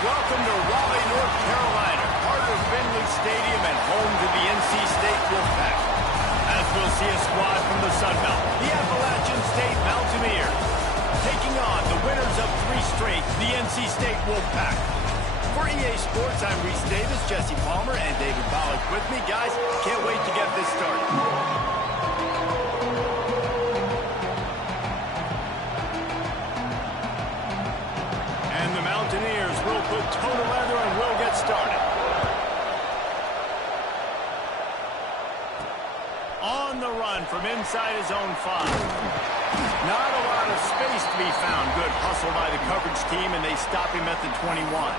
Welcome to Raleigh, North Carolina, part of Finley Stadium and home to the NC State Wolfpack. As we'll see a squad from the Sun Belt, the Appalachian State Mountaineers, taking on the winners of 3 straight, the NC State Wolfpack. For EA Sports, I'm Reese Davis, Jesse Palmer, and David Pollack with me. Guys, can't wait to get this started. Mountaineers will put toe to leather and will get started. On the run from inside his own 5. Not a lot of space to be found. Good hustle by the coverage team, and they stop him at the 21.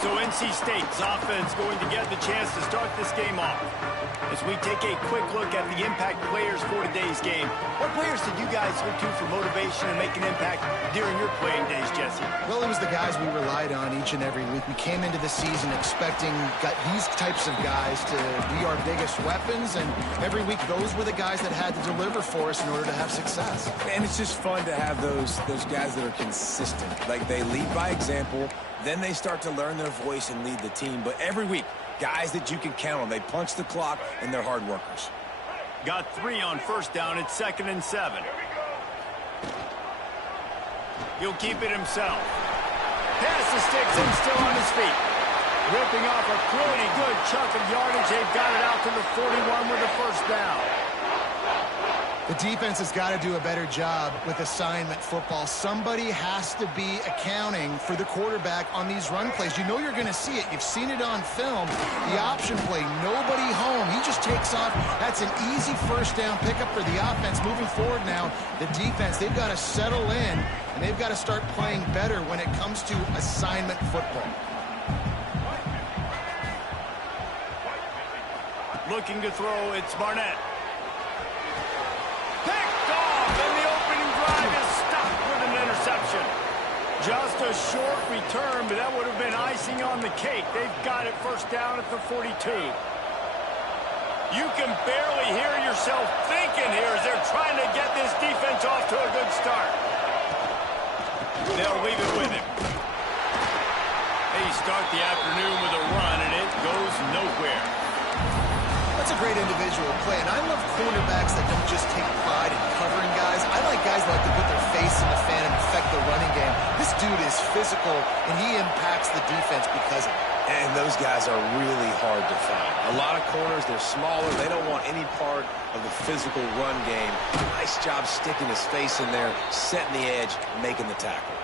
So NC State's offense going to get the chance to start this game off. As we take a quick look at the impact players for today's game, what players did you guys look to for motivation and make an impact during your playing days, Jesse? Well, it was the guys we relied on each and every week. We came into the season expecting these types of guys to be our biggest weapons, and every week those were the guys that had to deliver for us in order to have success. And it's just fun to have those guys that are consistent. Like, they lead by example, then they start to learn their voice and lead the team. But every week, guys that you can count on. They punch the clock, and they're hard workers. Got 3 on first down. It's 2nd and 7. He'll keep it himself. Pass the sticks and still on his feet. Ripping off a pretty good chunk of yardage. They've got it out to the 41 with a first down. The defense has got to do a better job with assignment football. Somebody has to be accounting for the quarterback on these run plays. You know you're going to see it. You've seen it on film. The option play, nobody home. He just takes off. That's an easy first down pickup for the offense. Moving forward now, the defense, they've got to settle in, and they've got to start playing better when it comes to assignment football. Looking to throw, it's Barnett. Picked off, and the opening drive is stopped with an interception. Just a short return, but that would have been icing on the cake. They've got it first down at the 42. You can barely hear yourself thinking here as they're trying to get this defense off to a good start. They'll leave it with him. They start the afternoon with a run, and it goes nowhere. That's a great individual play, and I love cornerbacks that don't just take pride in covering guys. I like guys that like to put their face in the fan and affect the running game. This dude is physical, and he impacts the defense because of it. And those guys are really hard to find. A lot of corners, they're smaller. They don't want any part of the physical run game. Nice job sticking his face in there, setting the edge, making the tackle.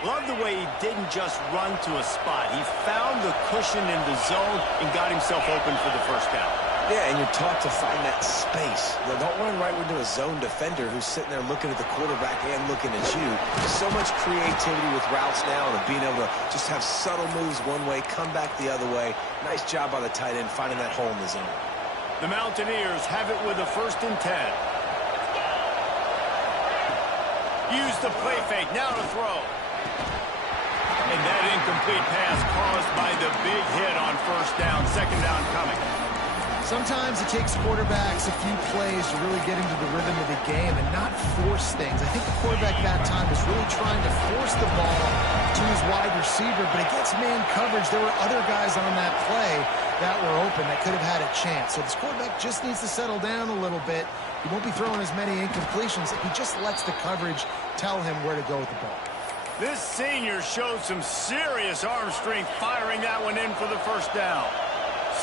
Love the way he didn't just run to a spot. He found the cushion in the zone and got himself open for the first down. Yeah, and you're taught to find that space. Don't run right into a zone defender who's sitting there looking at the quarterback and looking at you. So much creativity with routes now and being able to just have subtle moves one way, come back the other way. Nice job by the tight end finding that hole in the zone. The Mountaineers have it with a 1st and 10. Use the play fake, now to throw. And that incomplete pass caused by the big hit on first down. 2nd down coming. Sometimes it takes quarterbacks a few plays to really get into the rhythm of the game and not force things. I think the quarterback that time was really trying to force the ball to his wide receiver, but against man coverage, there were other guys on that play that were open that could have had a chance. So this quarterback just needs to settle down a little bit. He won't be throwing as many incompletions if he just lets the coverage tell him where to go with the ball. This senior showed some serious arm strength firing that one in for the first down.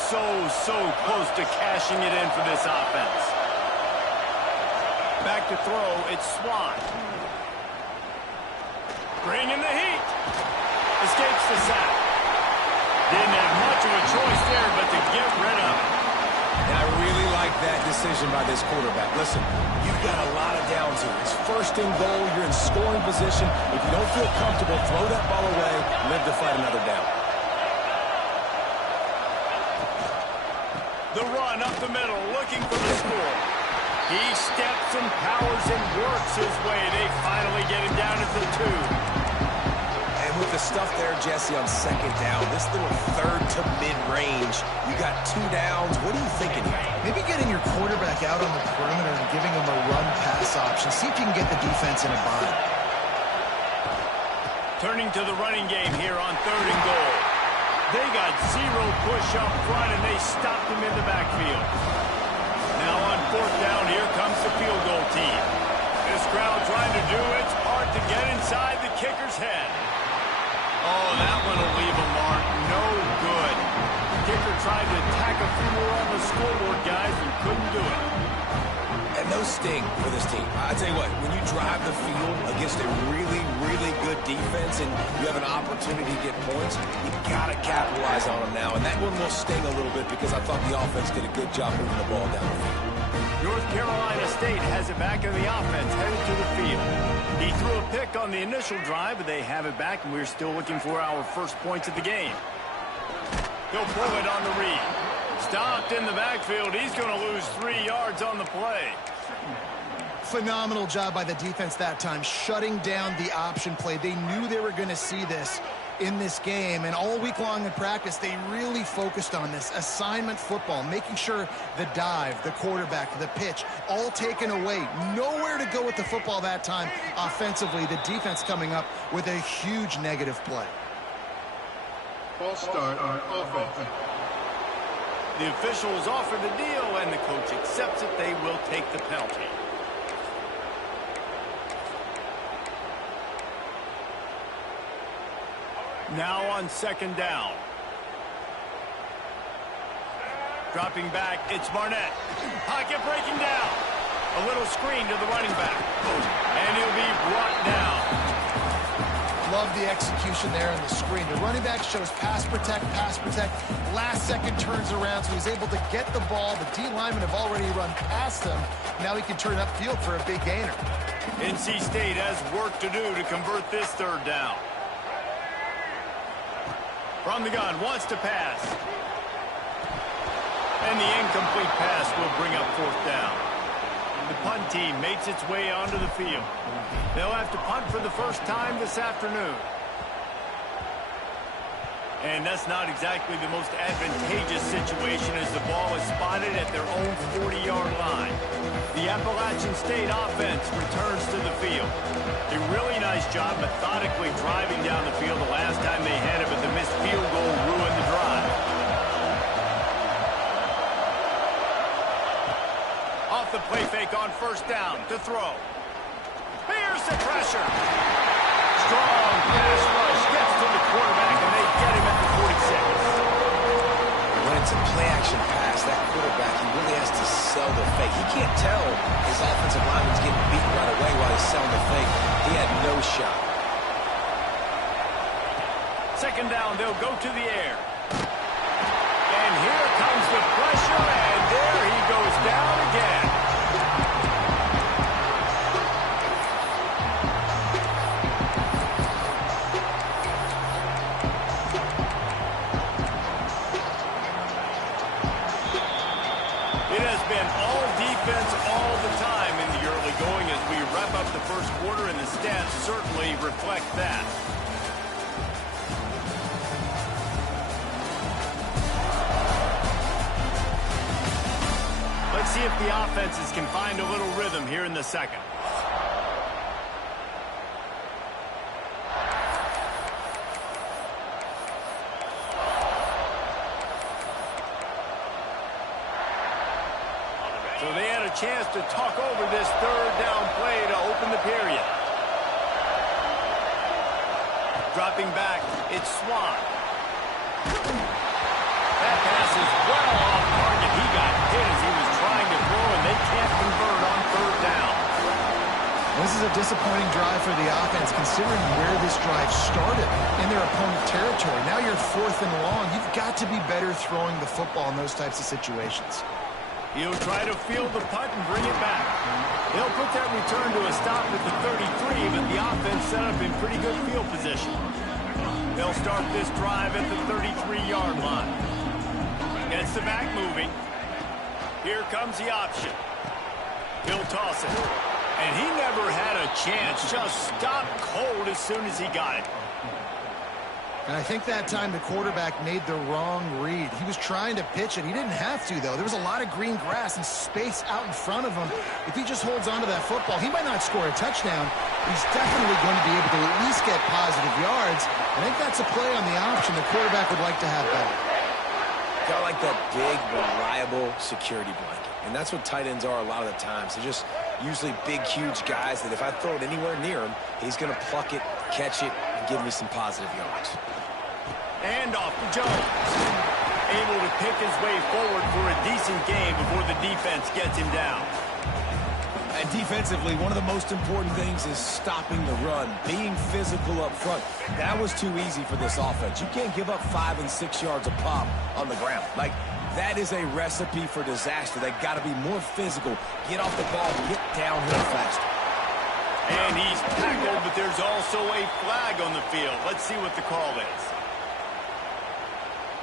So close to cashing it in for this offense. Back to throw, it's Swan. Bringing the heat. Escapes the sack. Didn't have much of a choice there, but to get rid of it. And I really like that decision by this quarterback. Listen, you've got a lot of downs here. It's 1st and goal. You're in scoring position. If you don't feel comfortable, throw that ball away. Live to fight another down. The run up the middle, looking for the score. He steps and powers and works his way. They finally get him down at the 2. And with the stuff there, Jesse, on 2nd down, this little 3rd to mid-range, you got 2 downs. What are you thinking here? Maybe getting your quarterback out on the perimeter and giving him a run-pass option. See if you can get the defense in a bind. Turning to the running game here on 3rd and goal. They got 0 push up front, and they stopped him in the backfield. Now on 4th down, here comes the field goal team. This crowd trying to do its part to get inside the kicker's head. Oh, that one will leave a mark. No good. The kicker tried to tack a few more on the scoreboard, guys, and couldn't do it. And no sting for this team. I tell you what, when you drive the field against a really, really good defense and you have an opportunity to get points, you got to capitalize on them now. And that one will sting a little bit because I thought the offense did a good job moving the ball down the field. North Carolina State has it back in the offense, headed to the field. He threw a pick on the initial drive, but they have it back, and we're still looking for our first points of the game. He'll pull it on the read. Stopped in the backfield. He's going to lose 3 yards on the play. Phenomenal job by the defense that time, shutting down the option play. They knew they were going to see this in this game, and all week long in practice, they really focused on this assignment football, making sure the dive, the quarterback, the pitch, all taken away. Nowhere to go with the football that time offensively. The defense coming up with a huge negative play. False start on offense. The officials offer the deal, and the coach accepts it. They will take the penalty. Now on 2nd down. Dropping back, it's Barnett. Pocket breaking down. A little screen to the running back. And he'll be brought down. Love the execution there on the screen. The running back shows pass protect, last second turns around, so he's able to get the ball. The D linemen have already run past him. Now he can turn upfield for a big gainer. NC State has work to do to convert this 3rd down. From the gun, wants to pass. And the incomplete pass will bring up 4th down. The punt team makes its way onto the field. They'll have to punt for the first time this afternoon. And that's not exactly the most advantageous situation as the ball is spotted at their own 40-yard line. The Appalachian State offense returns to the field. A really nice job methodically driving down the field the last time they had it, but the missed field goal ruined the drive. Off the play fake on 1st down to throw. Here's the pressure. Strong pass rush gets to the quarterback, and they get him at the 46. When it's a play-action pass, that quarterback, he really has to sell the fake. He can't tell his offensive lineman's getting beat right away while he's selling the fake. He had no shot. 2nd down, they'll go to the air. And here comes the pressure, and there he goes down again. It has been all defense all the time in the early going as we wrap up the 1st quarter, and the stats certainly reflect that. Let's see if the offenses can find a little rhythm here in the 2nd. So they had a chance to talk over this 3rd down play to open the period. Dropping back, it's Swan. That pass is well off target. He got hit as he was trying to throw, and they can't convert on 3rd down. This is a disappointing drive for the offense, considering where this drive started in their opponent territory. Now you're 4th and long. You've got to be better throwing the football in those types of situations. He'll try to field the punt and bring it back. They'll put that return to a stop at the 33, but the offense set up in pretty good field position. They'll start this drive at the 33-yard line. Gets the back moving. Here comes the option. He'll toss it. And he never had a chance. Just stopped cold as soon as he got it. And I think that time the quarterback made the wrong read. He was trying to pitch it. He didn't have to, though. There was a lot of green grass and space out in front of him. If he just holds on to that football, he might not score a touchdown. He's definitely going to be able to at least get positive yards. I think that's a play on the option the quarterback would like to have back. Got like that big, reliable security blanket. And that's what tight ends are a lot of the times. They're just usually big, huge guys that if I throw it anywhere near him, he's going to pluck it, catch it, and give me some positive yards. And off to Jones. Able to pick his way forward for a decent game before the defense gets him down. And defensively, one of the most important things is stopping the run, being physical up front. That was too easy for this offense. You can't give up 5 and 6 yards a pop on the ground. Like, that is a recipe for disaster. They got to be more physical, get off the ball, get downhill faster. And he's tackled, but there's also a flag on the field. Let's see what the call is.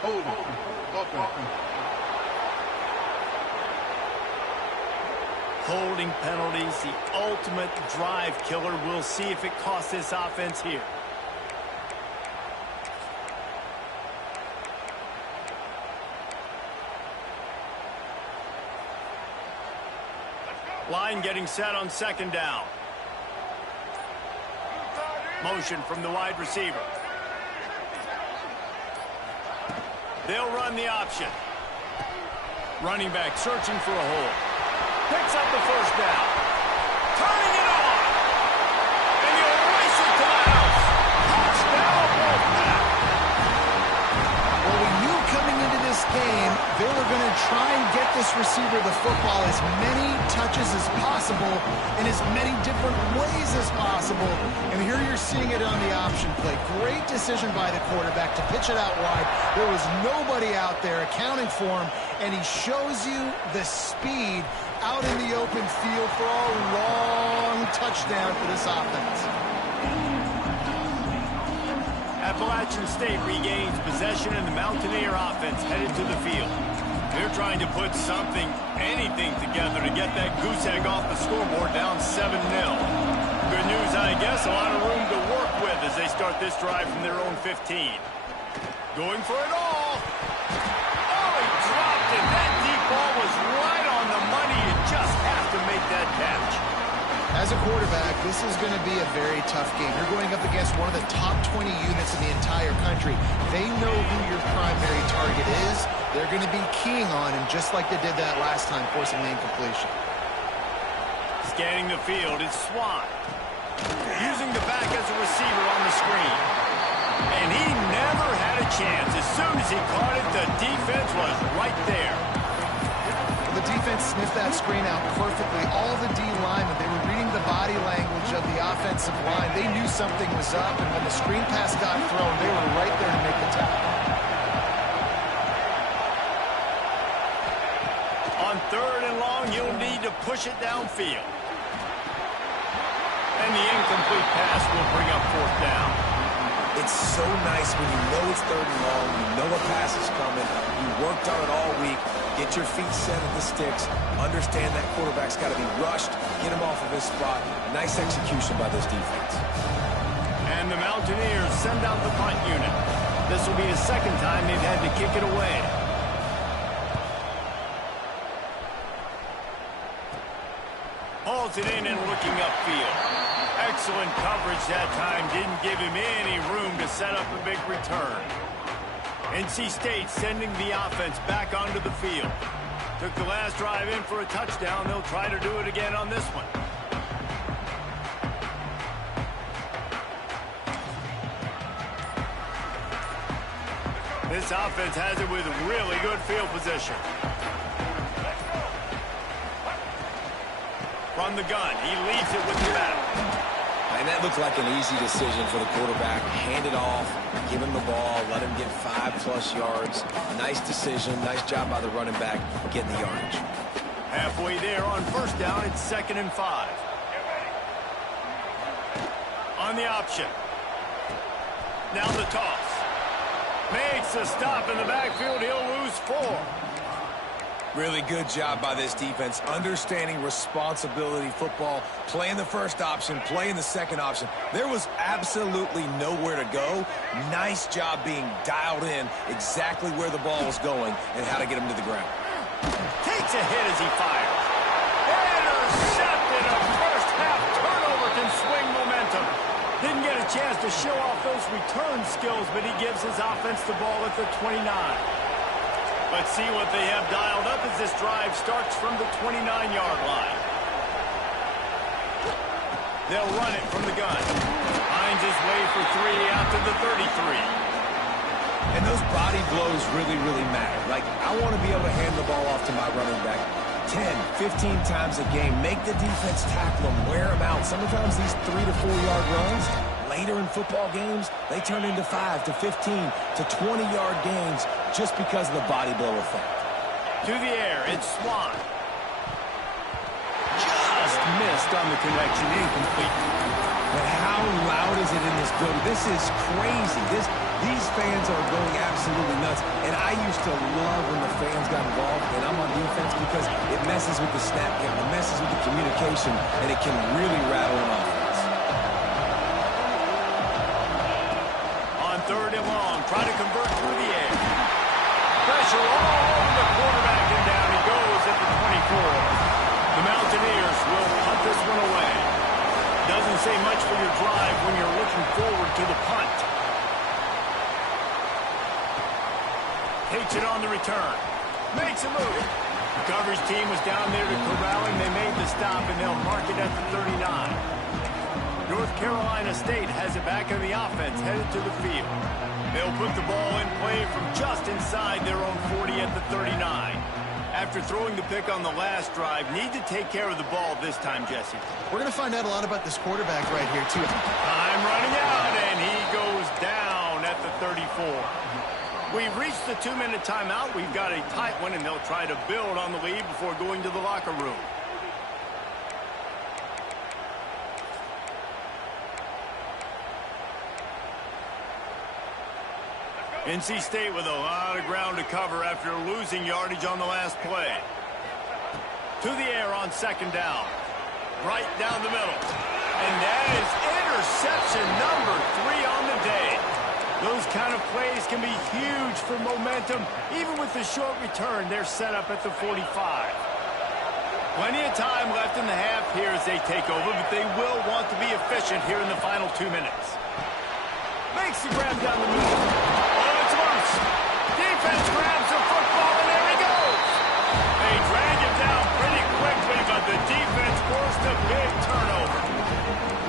Hold on. Offense. Holding penalties, the ultimate drive killer. We'll see if it costs this offense here. Line getting set on second down. Motion from the wide receiver. They'll run the option. Running back searching for a hole. Picks up the first down. Turning it on. And he'll race it to the house. Touchdown, Wolfpack. Well, we knew coming into this game they were going to try and get this receiver the football as many touches as possible in as many different ways as possible. And here you're seeing it on the option play. Great decision by the quarterback to pitch it out wide. There was nobody out there accounting for him, and he shows you the speed out in the open field for a long touchdown for this offense. Appalachian State regains possession, and the Mountaineer offense headed to the field. They're trying to put something, anything together to get that goose egg off the scoreboard down 7-0. Good news, I guess, a lot of room to work with as they start this drive from their own 15. Going for it all. Oh, he dropped it. That deep ball was right on the money. You just have to make that catch. As a quarterback, this is going to be a very tough game. You're going up against one of the top 20 units in the entire country. They know who your primary target is. They're going to be keying on him just like they did that last time, forcing the incompletion. Scanning the field, it's Swan. Using the back as a receiver on the screen. And he never had a chance. As soon as he caught it, the defense was right there. The defense sniffed that screen out perfectly. All the D linemen, they were reading the body language of the offensive line. They knew something was up, and when the screen pass got thrown, they were right there to make the tackle. On 3rd and long, you'll need to push it downfield. And the incomplete pass will bring up 4th down. It's so nice when you know it's 3rd and long, you know a pass is coming, you worked on it all week, get your feet set at the sticks, understand that quarterback's got to be rushed, get him off of his spot. Nice execution by this defense. And the Mountaineers send out the punt unit. This will be the second time they've had to kick it away. Hauls it in and looking upfield. Excellent coverage that time. Didn't give him any room to set up a big return. NC State sending the offense back onto the field. Took the last drive in for a touchdown. They'll try to do it again on this one. This offense has it with really good field position. From the gun, he leads it with the back. And that looked like an easy decision for the quarterback. Hand it off, give him the ball, let him get 5+ yards. Nice decision, nice job by the running back getting the yardage. Halfway there on 1st down, it's 2nd and 5. On the option. Now the toss. Makes a stop in the backfield. He'll lose 4. Really good job by this defense, understanding responsibility football, playing the first option, playing the second option. There was absolutely nowhere to go. Nice job being dialed in exactly where the ball was going and how to get him to the ground. Takes a hit as he fires. Intercepted. A first half turnover can swing momentum. Didn't get a chance to show off those return skills, but he gives his offense the ball at the 29. Let's see what they have dialed up as this drive starts from the 29-yard line. They'll run it from the gun. Finds his way for 3 out to the 33. And those body blows really, really matter. Like, I want to be able to hand the ball off to my running back 10, 15 times a game. Make the defense tackle them, wear them out. Sometimes these 3 to 4 yard runs, later in football games, they turn into 5 to 15 to 20-yard gains just because of the body blow effect. To the air, it's Swan. Just missed on the connection, incomplete. But how loud is it in this building? This is crazy. These fans are going absolutely nuts. And I used to love when the fans got involved, and I'm on defense because it messes with the snap count, it messes with the communication, and it can really rattle an offense. On 3rd and long, try to convert through the air. Pressure all over the quarterback, and down he goes at the 24. The Mountaineers will punt this one away. Doesn't say much for your drive when you're looking forward to the punt. Takes it on the return. Makes a move. The coverage team was down there to corral him. They made the stop, and they'll mark it at the 39. North Carolina State has it back in the offense, headed to the field. They'll put the ball in play from just inside their own 40 at the 39. After throwing the pick on the last drive, need to take care of the ball this time, Jesse. We're going to find out a lot about this quarterback right here, too. Time running out, and he goes down at the 34. We've reached the 2-minute timeout. We've got a tight one, and they'll try to build on the lead before going to the locker room. NC State with a lot of ground to cover after losing yardage on the last play. To the air on 2nd down. Right down the middle. And that is interception number 3 on the day. Those kind of plays can be huge for momentum. Even with the short return, they're set up at the 45. Plenty of time left in the half here as they take over, but they will want to be efficient here in the final 2 minutes. Makes the grab down the middle. Oh, it's loose. Defense grabs the football, and there he goes. They drag him down pretty quickly, but the defense forced a big turnover.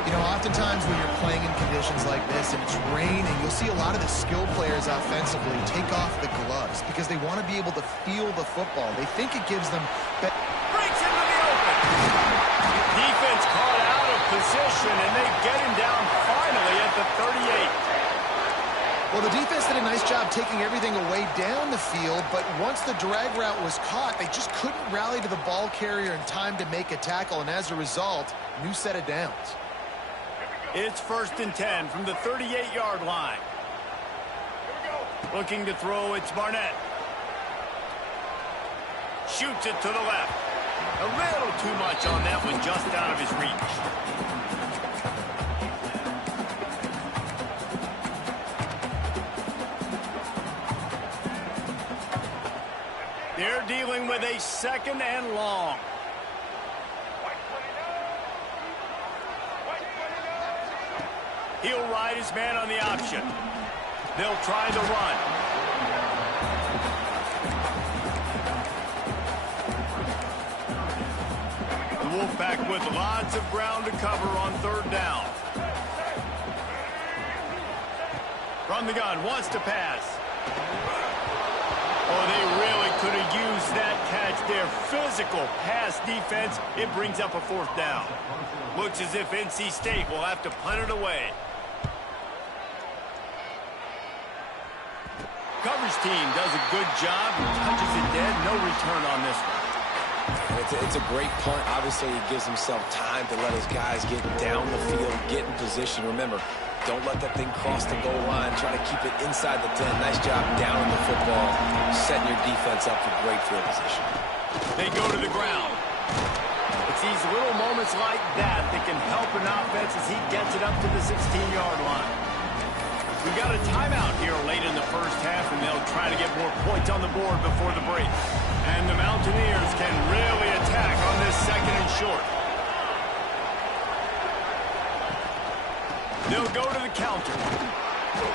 You know, oftentimes when you're playing in conditions like this and it's raining, you'll see a lot of the skill players offensively take off the gloves because they want to be able to feel the football. They think it gives them... Breaks into the open. Defense caught out of position, and they get him down finally at the 38. Well, the defense did a nice job taking everything away down the field, but once the drag route was caught, they just couldn't rally to the ball carrier in time to make a tackle, and as a result, new set of downs. It's 1st and 10 from the 38-yard line. Looking to throw, it's Barnett. Shoots it to the left. A little too much on that one, just out of his reach. They're dealing with a 2nd and long. He'll ride his man on the option. They'll try the run. The Wolfpack with lots of ground to cover on 3rd down. From the gun, wants to pass. Oh, they really could have used that catch there. Physical pass defense. It brings up a 4th down. Looks as if NC State will have to punt it away. Coverage team does a good job. Touches it dead. No return on this one. It's a great punt. Obviously, he gives himself time to let his guys get down the field, get in position. Remember, don't let that thing cross the goal line. Try to keep it inside the 10. Nice job down in the football. setting your defense up for great field position. They go to the ground. It's these little moments like that that can help an offense as he gets it up to the 16-yard line. We got a timeout here late in the first half, and they'll try to get more points on the board before the break. And the Mountaineers can really attack on this second and short. They'll go to the counter.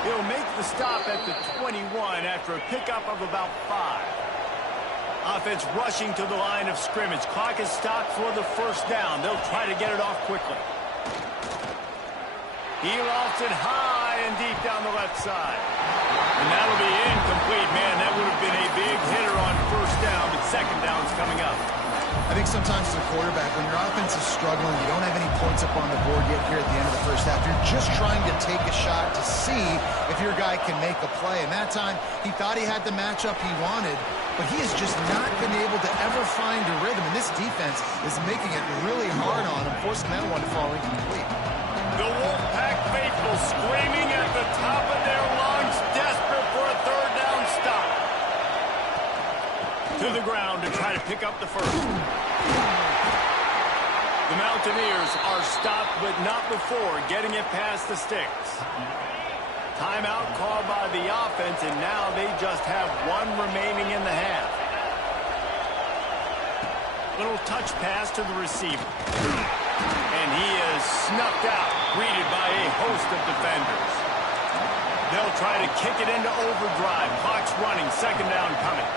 He'll make the stop at the 21 after a pickup of about 5. Offense rushing to the line of scrimmage. Clock is stopped for the first down. They'll try to get it off quickly. He lofts it high and deep down the left side. And that'll be incomplete. Man, that would have been a big hitter on first down, but second down's coming up. I think sometimes as a quarterback, when your offense is struggling, you don't have any points up on the board yet here at the end of the first half. You're just trying to take a shot to see if your guy can make a play. And that time, he thought he had the matchup he wanted, but he has just not been able to ever find a rhythm. And this defense is making it really hard on him, forcing that one to fall incomplete. The Wolfpack faithful screaming at the top of their lungs, desperate for a third down stop. To the ground to try to pick up the first. The Mountaineers are stopped, but not before getting it past the sticks. Timeout called by the offense, and now they just have one remaining in the half. Little touch pass to the receiver. And he is snuffed out, greeted by a host of defenders. They'll try to kick it into overdrive. Clock's running, second down coming.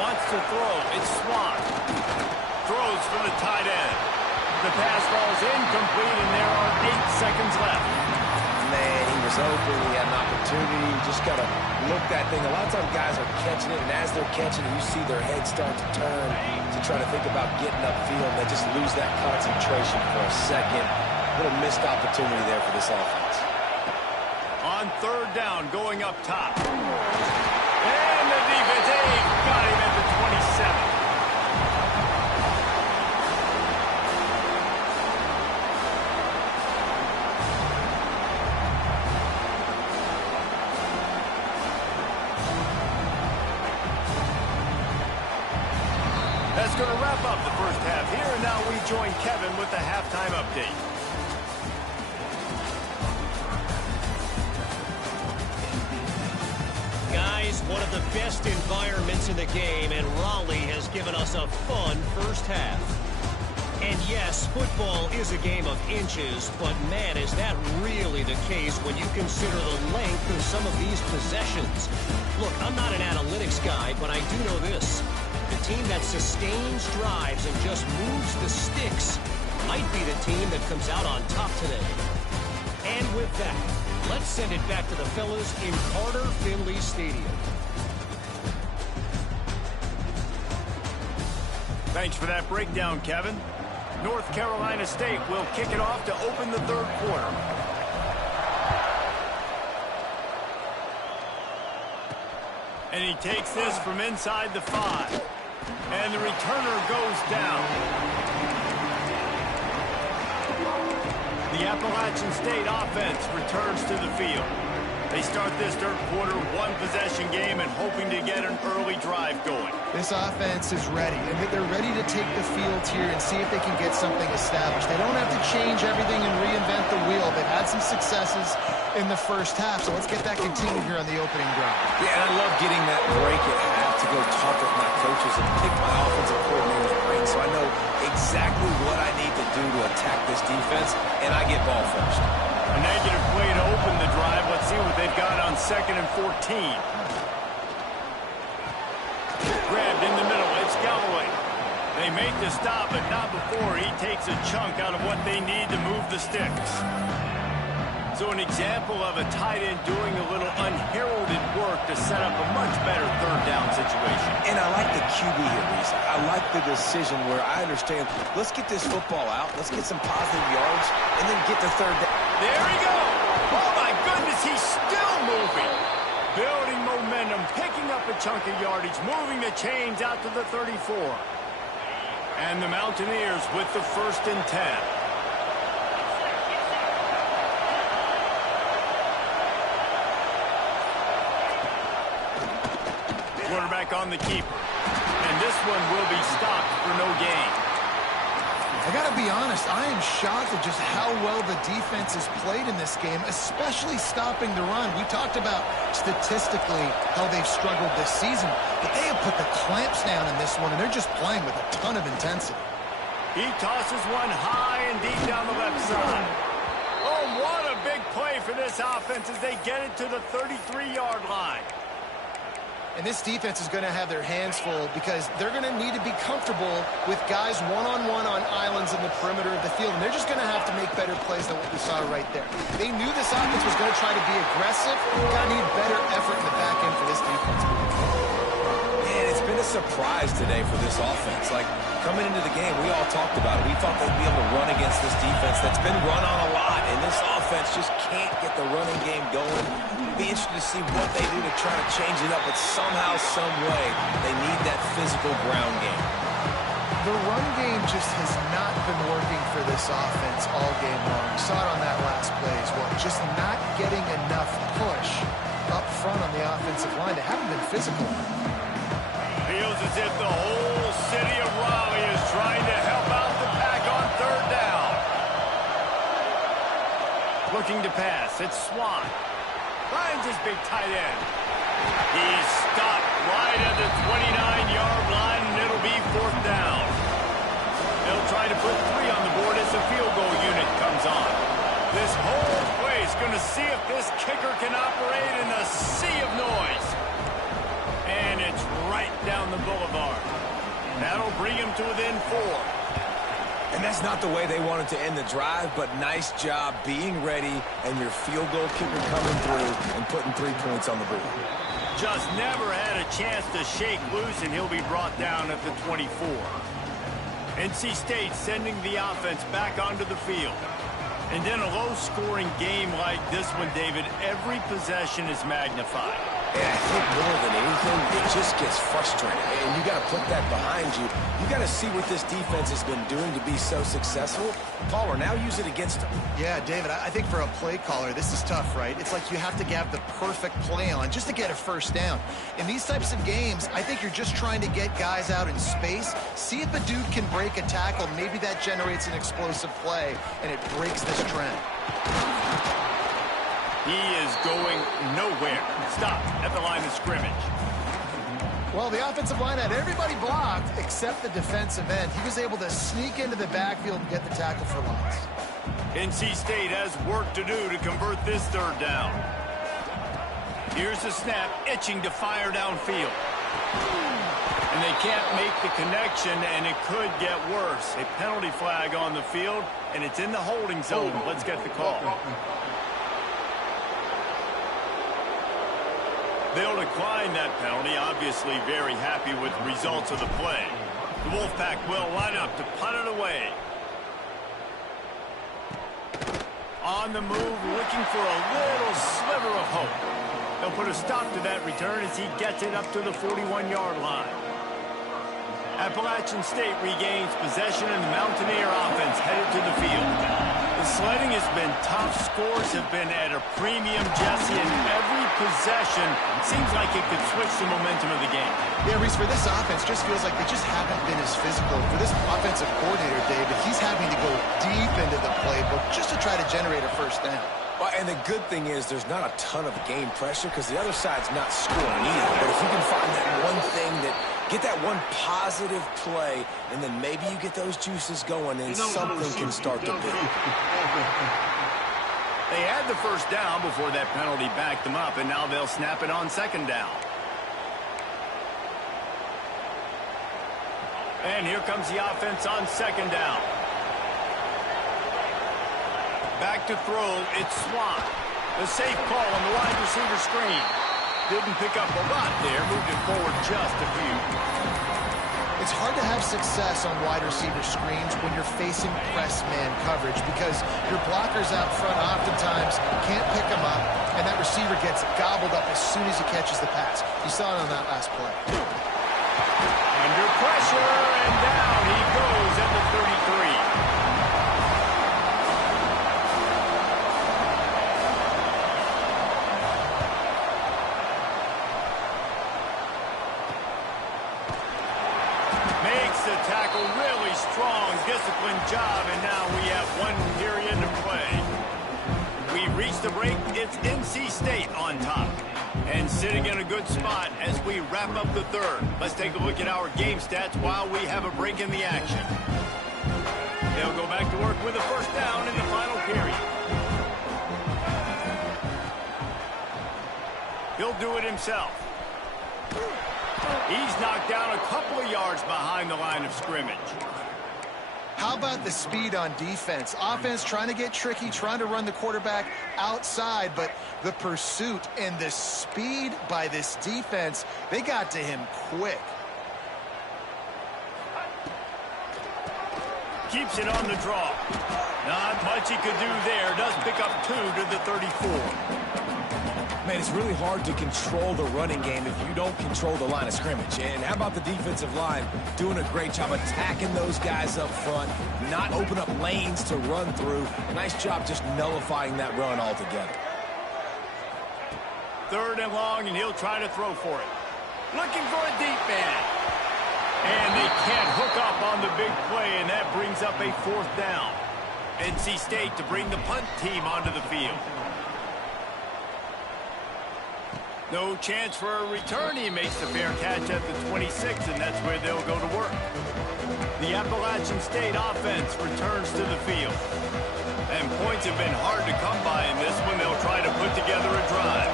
Wants to throw, it's Swan. Throws for the tight end. The pass falls incomplete, and there are 8 seconds left. Man, he was open, he had an opportunity. You just got to look that thing. A lot of times guys are catching it, and as they're catching it, you see their head start to turn to try to think about getting upfield. They just lose that concentration for a second. A little missed opportunity there for this offense. On third down, going up top. And the defense, got him at the 27. That's going to wrap up the first half here, and now we join Kevin with the halftime update. Guys, one of the best environments in the game, and Raleigh has given us a fun first half. And yes, football is a game of inches, but man, is that really the case when you consider the length of some of these possessions. Look, I'm not an analytics guy, but I do know this. The team that sustains drives and just moves the sticks might be the team that comes out on top today. And with that, let's send it back to the fellas in Carter Finley Stadium. Thanks for that breakdown, Kevin. North Carolina State will kick it off to open the third quarter. And he takes this from inside the 5. And the returner goes down. The Appalachian State offense returns to the field. They start this third quarter one-possession game and hoping to get an early drive going. This offense is ready, and they're ready to take the field here and see if they can get something established. They don't have to change everything and reinvent the wheel. They've had some successes in the first half, so let's get that continued here on the opening drive. Yeah, and I love getting that break at half to go talk with my coaches and pick my offensive coordinator's brain so I know exactly what I need to do to attack this defense, and I get ball first. A negative play to open the drive. Let's see what they've got on 2nd and 14. Grabbed in the middle. It's Galloway. They make the stop, but not before he takes a chunk out of what they need to move the sticks. So an example of a tight end doing a little unheralded work to set up a much better third down situation. And I like the QB here, Reese. I like the decision where I understand, let's get this football out, let's get some positive yards, and then get the third down. There he goes. Oh, my goodness, he's still moving. Building momentum, picking up a chunk of yardage, moving the chains out to the 34. And the Mountaineers with the 1st and 10. quarterback on the keeper. And this one will be stopped for no gain. I got to be honest, I am shocked at just how well the defense has played in this game, especially stopping the run. We talked about statistically how they've struggled this season, but they have put the clamps down in this one, and they're just playing with a ton of intensity. He tosses one high and deep down the left side. Oh, what a big play for this offense as they get it to the 33-yard line. And this defense is going to have their hands full because they're going to need to be comfortable with guys one-on-one on islands in the perimeter of the field. And they're just going to have to make better plays than what we saw right there. They knew this offense was going to try to be aggressive. Got to need better effort in the back end for this defense. Man, it's been a surprise today for this offense. Like, coming into the game, we all talked about it. We thought they'd be able to run against this defense that's been run on a lot. And this offense just can't get the running game going. Be interested to see what they do to try to change it up, but somehow, some way, they need that physical ground game. The run game just has not been working for this offense all game long. We saw it on that last play as well. Just not getting enough push up front on the offensive line. They haven't been physical. Feels as if the whole city of Raleigh is trying to help out the pack on third down. Looking to pass, it's Swan. Finds his big tight end. He's stopped right at the 29-yard line, and it'll be fourth down. They'll try to put 3 on the board as the field goal unit comes on. This whole place going to see if this kicker can operate in a sea of noise. And it's right down the boulevard. That'll bring him to within 4. And that's not the way they wanted to end the drive, but nice job being ready and your field goal kicker coming through and putting 3 points on the board. Just never had a chance to shake loose, and he'll be brought down at the 24. NC State sending the offense back onto the field. And in a low-scoring game like this one, David, every possession is magnified. And I think more than anything, it just gets frustrating. And you got to put that behind you. You got to see what this defense has been doing to be so successful. Caller, now use it against them. Yeah, David, I think for a play caller, this is tough, right? It's like you have to have the perfect play on just to get a first down. In these types of games, I think you're just trying to get guys out in space, see if a dude can break a tackle. Maybe that generates an explosive play, and it breaks this trend. He is going nowhere. Stop at the line of scrimmage. Well, the offensive line had everybody blocked except the defensive end. He was able to sneak into the backfield and get the tackle for loss. NC State has work to do to convert this third down. Here's the snap, itching to fire downfield. And they can't make the connection, and it could get worse. A penalty flag on the field, and it's in the holding zone. Let's get the call. They'll decline that penalty, obviously very happy with the results of the play. The Wolfpack will line up to punt it away. On the move, looking for a little sliver of hope. They'll put a stop to that return as he gets it up to the 41-yard line. Appalachian State regains possession, and the Mountaineer offense headed to the field. The sledding has been tough. Scores have been at a premium, Jesse, and every possession seems like it could switch the momentum of the game. Yeah, Reese, for this offense, just feels like they just haven't been as physical. For this offensive coordinator, David, he's having to go deep into the playbook just to try to generate a first down. Well, and the good thing is there's not a ton of game pressure because the other side's not scoring either. But if you can find that one thing that get that one positive play, and then maybe you get those juices going and something can start to build. They had the first down before that penalty backed them up, and now they'll snap it on second down. And here comes the offense on second down. Back to throw, it's Swan. The safe call on the wide receiver screen. Didn't pick up a lot there, moved it forward just a few. It's hard to have success on wide receiver screens when you're facing press man coverage because your blockers out front oftentimes can't pick them up, and that receiver gets gobbled up as soon as he catches the pass. You saw it on that last play. Under pressure, and down he goes at the 33. the tackle, really strong, disciplined job, and now we have 1 period to play. We reach the break. It's NC State on top. And sitting in a good spot as we wrap up the third. Let's take a look at our game stats while we have a break in the action. They'll go back to work with a first down in the final period. He'll do it himself. He's knocked down a couple of yards behind the line of scrimmage. How about the speed on defense? Offense trying to get tricky, trying to run the quarterback outside, but the pursuit and the speed by this defense, they got to him quick. Keeps it on the draw. Not much he could do there. Does pick up 2 to the 34. Man, it's really hard to control the running game if you don't control the line of scrimmage. And how about the defensive line doing a great job attacking those guys up front, not open up lanes to run through. Nice job just nullifying that run altogether. 3rd and long, and he'll try to throw for it. Looking for a deep man. And they can't hook up on the big play, and that brings up a 4th down. NC State to bring the punt team onto the field. No chance for a return. He makes the fair catch at the 26, and that's where they'll go to work. The Appalachian State offense returns to the field. And points have been hard to come by in this one. They'll try to put together a drive.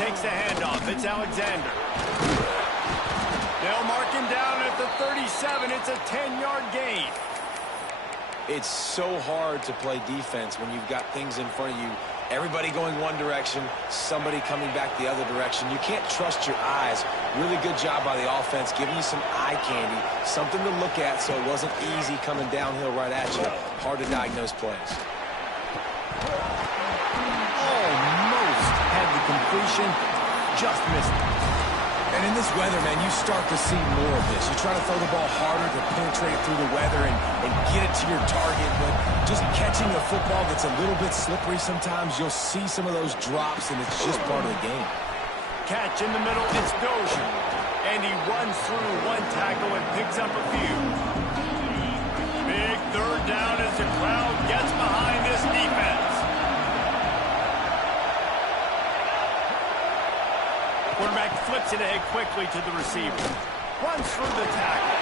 Takes the handoff. It's Alexander. They'll mark him down at the 37. It's a 10-yard gain. It's so hard to play defense when you've got things in front of you. Everybody going one direction, somebody coming back the other direction. You can't trust your eyes. Really good job by the offense, giving you some eye candy, something to look at so it wasn't easy coming downhill right at you. Hard to diagnose plays. Almost had the completion, just missed it. And in this weather, man, you start to see more of this. You try to throw the ball harder to penetrate it through the weather and get it to your target, but just catching a football that's a little bit slippery sometimes, you'll see some of those drops, and it's just part of the game. Catch in the middle, it's Dozier. And he runs through one tackle and picks up a few. Big 3rd down as the crowd gets behind this defense. Quarterback flips it ahead quickly to the receiver. Runs through the tackle.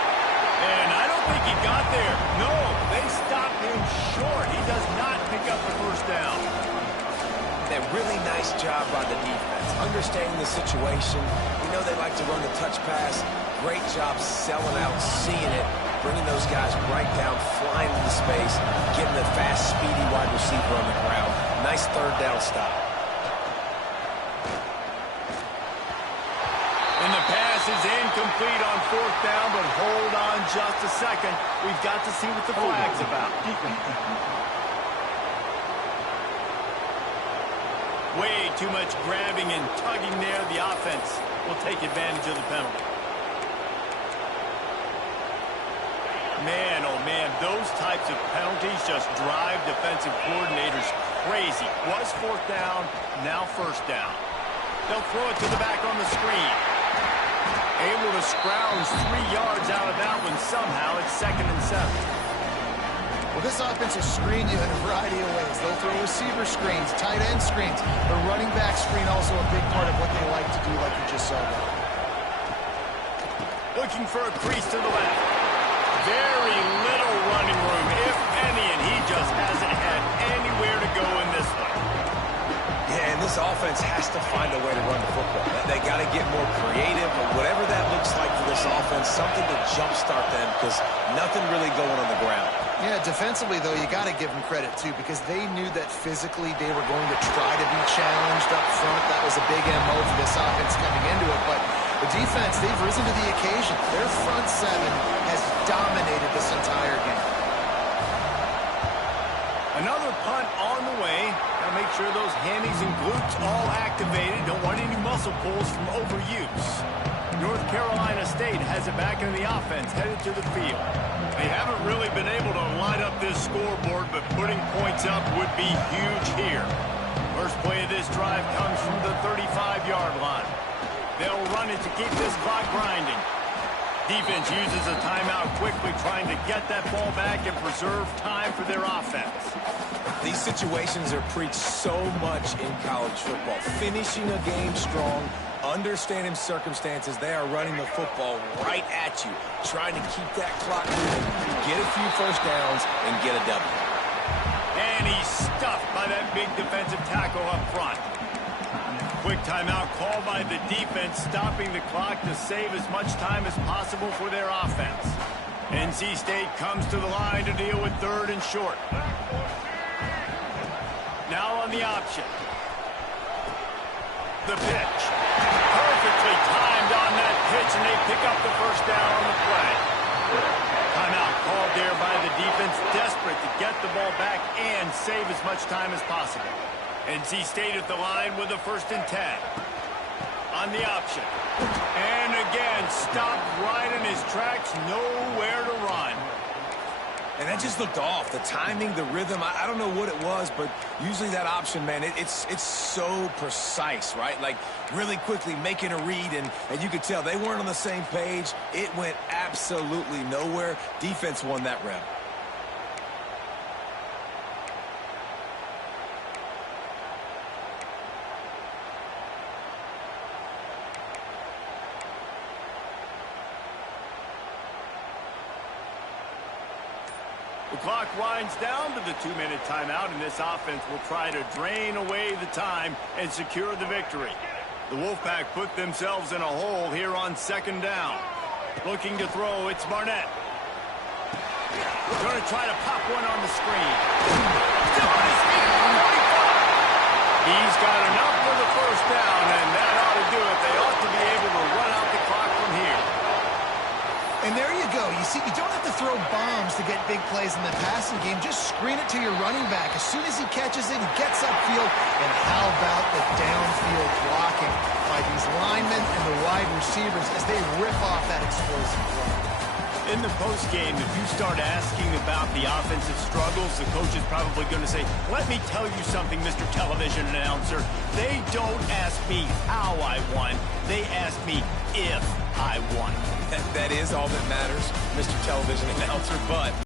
And I don't think he got there. No, they stopped him short. He does not pick up the first down. That really nice job by the defense. Understanding the situation. We know they like to run the touch pass. Great job selling out, seeing it, bringing those guys right down, flying into space, getting a fast, speedy wide receiver on the ground. Nice 3rd down stop. And the pass is incomplete on 4th down, but hold on just a second. We've got to see what the flag's about. Way too much grabbing and tugging there. The offense will take advantage of the penalty. Man, oh man, those types of penalties just drive defensive coordinators crazy. Was 4th down, now 1st down. They'll throw it to the back on the screen. Able to scrounge 3 yards out of that one somehow. It's 2nd and 7. Well, this offense will screen you in a variety of ways. They'll throw receiver screens, tight end screens. The running back screen also a big part of what they like to do, like you just saw there. Looking for a crease to the left. Very little running room, if any, and he just hasn't had anywhere to go in this one. Yeah, and this offense has to find a way to run the football. They got to get more creative, but whatever that looks like for this offense, something to jumpstart them because nothing really going on the ground. Yeah, defensively, though, you got to give them credit, too, because they knew that physically they were going to try to be challenged up front. That was a big MO for this offense coming into it, but the defense, they've risen to the occasion. Their front 7 has dominated this entire game. Another punt on the way. Got to make sure those hammies and glutes all activated. Don't want any muscle pulls from overuse. North Carolina State has it back in the offense, headed to the field. They haven't really been able to line up this scoreboard, but putting points up would be huge here. First play of this drive comes from the 35-yard line. They'll run it to keep this clock grinding. Defense uses a timeout quickly, trying to get that ball back and preserve time for their offense. These situations are preached so much in college football. Finishing a game strong, understanding circumstances. They are running the football right at you, trying to keep that clock moving, get a few first downs, and get a W. And he's stuffed by that big defensive tackle up front. Quick timeout called by the defense, stopping the clock to save as much time as possible for their offense. NC State comes to the line to deal with 3rd and short. Now on the option. The pitch. Perfectly timed on that pitch, and they pick up the first down on the play. Timeout called there by the defense, desperate to get the ball back and save as much time as possible. NC State at the line with a 1st and 10. On the option. And again, stopped right in his tracks, nowhere to run. And that just looked off. The timing, the rhythm, I don't know what it was, but usually that option, man, it's so precise, right? Like really quickly making a read, and you could tell they weren't on the same page. It went absolutely nowhere. Defense won that rep. The clock winds down to the 2-minute timeout, and this offense will try to drain away the time and secure the victory. The Wolfpack put themselves in a hole here on 2nd down. Looking to throw, it's Barnett. Going to try to pop one on the screen. Still on his feet at the 45. He's got enough for the 1st down, and that ought to do it. They ought to be able to run out the clock from here. And there you go. You see, you don't have to throw bombs to get big plays in the passing game. Just screen it to your running back. As soon as he catches it, he gets upfield. And how about the downfield blocking by these linemen and the wide receivers as they rip off that explosive run? In the postgame, if you start asking about the offensive struggles, the coach is probably going to say, let me tell you something, Mr. Television Announcer. They don't ask me how I won. They ask me if I won. That is all that matters, Mr. Television Announcer, but